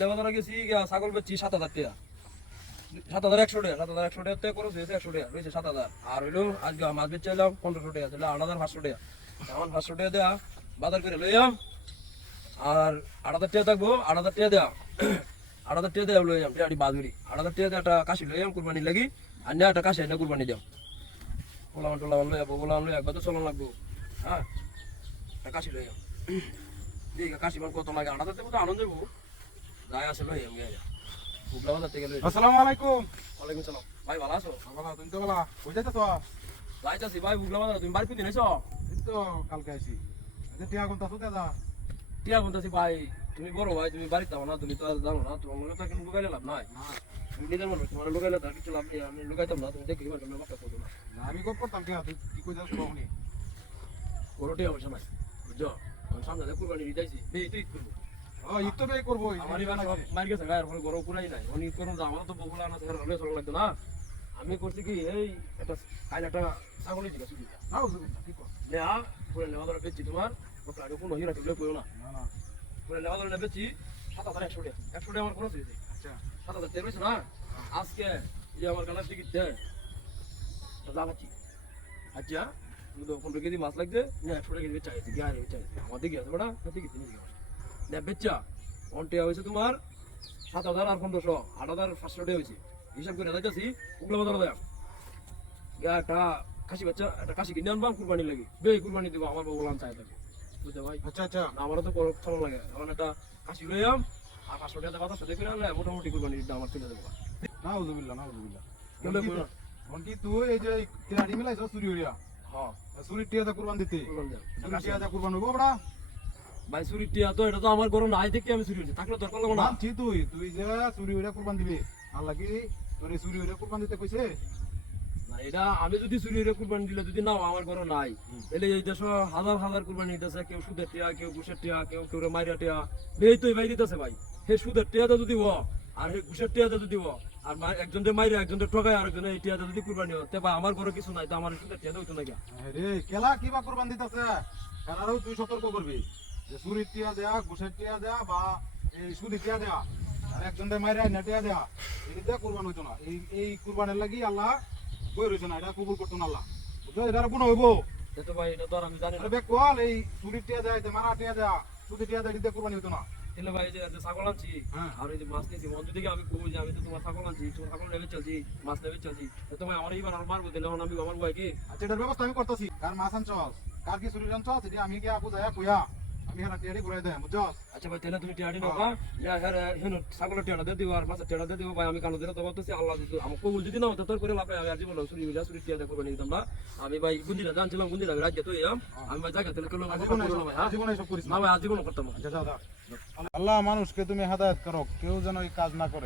লেবাদারা গেছি ছাগল বেচছি 7,000 টাকা 7,100 টাকা 7,100 টাকা খরচ হয়েছে 100 টাকা রয়েছে 7,000 আর হইলো আজকে মাছ বেচে এলাম 1500 টাকা তাহলে 8,500 টাকা এখন 500 টাকা দেয়া বাজার করে লইয়াম আর 8,000 টাকা থাকবো 8,000 টাকা দেয়া 8,000 টাকা দেয়া লইয়াম টিয়াটি বাজুরি 8,000 টাকা দিয়ে একটা কাশি লইয়াম কুরবানি লাগি আর না একটা কাশি এনে কুরবানি দিয়াম পোলামান টোলামান লইয়া পোলামান লইয়া একবার তো চলন লাগবো হ্যাঁ একটা কাশি লইয়াম ঠিক আছে কাশি মান কত লাগে 8,000 টাকা তো আনন্দ দেবো যাই আছে লইয়াম গিয়া বুগলা বাজার থেকে লইয়াম আসসালামু আলাইকুম। ওয়ালাইকুম সালাম ভাই ভালো আছো বাবা তুমি তো বলা কই যাইতাছ? যাইতাছি ভাই বুগলা বাজার তুমি বাড়ি কোনদিন আইছো এই তো কালকে আইছি। আচ্ছা টিয়া কোনটা সুতে যা। টিয়া বলতেছি ভাই তুমি বড় ভাই তুমি বাড়িতে না তুমি তো আর জানো না তোমার মনে তো কিন্তু লুকাইলে লাভ নাই তুমি নিজের মনে তোমার লুকাইলে তার কিছু লাভ নেই আমি লুকাইতাম না তুমি দেখি তুমি বাপটা করতো না না আমি কত করতাম টিয়া তুই কি কই যাস কখনি? বড় টিয়া অবশ্য নাই বুঝছো আমি সামনে দিয়ে কুরবানি দিতেছি এই তুই করবো ও ঈদ তো বেই করবো। আমার এবার সব মার গেছে গায়ের ফলে গরম পুরাই নাই অনেক করুন আমার তো বগুলা না সেখানে হলে চলা লাগতো না আমি করছি কি এই একটা কাল একটা ছাগলের দিকে শুধু নাও কি কর? নেয়া পুরো নেওয়া ধরে পেয়েছি তোমার ওটা আগে কোনো হিরা টিকলে করো না না না পুরো নেওয়া ধরে পেয়েছি 7,100 টাকা 100 টাকা আমার খরচ হয়েছে আচ্ছা 7,000 টাকা হয়েছে না আজকে যে আমার কালার টিকিট দেয় লাগাচ্ছি আচ্ছা তুমি তো 15 কেজি মাছ লাগছে না 100 টাকা বেচা গেছে গিয়ে বেচা গেছে আমার দিকে আছে ওটা টিকিট নিয়ে না বেচা অনটে হয়েছে তোমার 7,000 আর 1500 8,500 টাকা হয়েছে হিসাব করে যাইতেছি উগলা বাজার দেয় একটা খাসি বাচ্চা একটা খাসি কিনে আনবাম কুরবানি লাগে বে কুরবানি দিব আমার বউলাম চাই থাকে বুঝতে ভাই আচ্ছা আচ্ছা আমারও তো চলো লাগে এখন একটা খাসি লইয়াম আর 500 টাকা বাজার সাথে করে আনলে মোটামুটি কুরবানির দাম আমার চলে যাবে নাউজুবিল্লাহ নাউজুবিল্লাহ। কেমনে কইরা কি তুই এই যে টিয়াড়ি মিলাইছ চুরি হইয়া হ্যাঁ চুরি টিয়া দা কুরবান দিতে কুরবানি দাও চুরি টিয়া দা কুরবান হইবো বড়া? ভাই চুরির টিয়া তো এটা তো আমার গরম নাই দেখি আমি চুরি হয়েছে থাকলে দরকার লাগবো না মানছি তুই তুই যে চুরি হইয়া কুরবান দিবি আল্লাহ কি তোর এই চুরি হইয়া কুরবান দিতে কইছে? না এটা আমি যদি চুরি হয়ে কুরবানি দিলে যদি নাও আমার ঘরে নাই তাহলে এই দেশ হাজার হাজার কুরবানি দিতেছে কেউ সুদের টিয়া কেউ ঘুষের টিয়া কেউ কেউ মাইরা টিয়া এই তো ভাই দিতেছে ভাই হে সুদের টিয়াতে যদি ও আর হে ঘুষের টিয়াতে যদি ও আর একজনের মাইরা একজনের ঠকায় আর একজনের এই টিয়াতে যদি কুরবানি হয় তে ভাই আমার ঘরে কিছু নাই তো আমার সুদের টিয়াতে হইতো না গিয়া রে কেলা কিবা কুরবান দিতেছে কারারও তুই সতর্ক করবি যে চুরির টিয়া দেয়া ঘুষের টিয়া দেয়া বা এই সুদি টিয়া দেয়া আর একজনের মাইরা নেটিয়া দেয়া এই দেয়া কুরবান হইতো না এই কুরবানের লাগি আল্লাহ কই রইছে না এটা কবুল করতো না আল্লাহ বুঝছো এটা গুণ হইবো। এ তো ভাই এটা তো আর আমি জানি না আরে বে কল এই চুরির টিয়া দেয়া তে মারা টিয়া দেয়া সুদি টিয়া দেয়া এটা কুরবানি হইতো না। তাহলে ভাই যে ছাগল আনছি হ্যাঁ। আর এই যে মাছ নিয়েছি মন্দির থেকে আমি কবুল যে আমি তো তোমার ছাগল আনছি তোমার ছাগল নেবে চলছি মাছ নেবে চলছি তো ভাই আমার এইবার আর মারবো দিলে আমি আমার ভাই কি আচ্ছা এটার ব্যবস্থা আমি করতেছি কার মাছ আনছস কার কি চুরির আনছস এটা আমি গিয়া বুঝাইয়া কইয়া আমি হেরা টিয়াড়ি ঘুরাই দেয় বুঝছস? আচ্ছা ভাই তাহলে তুমি টিয়াড়ি নাও ছাগলের টিয়াড়া দিয়ে দিও আর মাছের টিয়াড়া দিয়ে দিও ভাই আমি কানো দিলে তো বলতেছি আল্লাহ যদি আমার কবুল যদি না হতো তোর করে লাভ আমি আর জীবন চুরি হইলা চুরি টিয়াড়া করবো নিতাম না আমি ভাই গুন্দিরা জানছিলাম গুন্দিরা রাজ্যে তো আমি ভাই জায়গা তাহলে করলাম জীবনে সব করিস না ভাই আজীবন করতাম আচ্ছা আচ্ছা আল্লাহ মানুষকে তুমি হেদায়েত করো কেউ যেন এই কাজ না করে।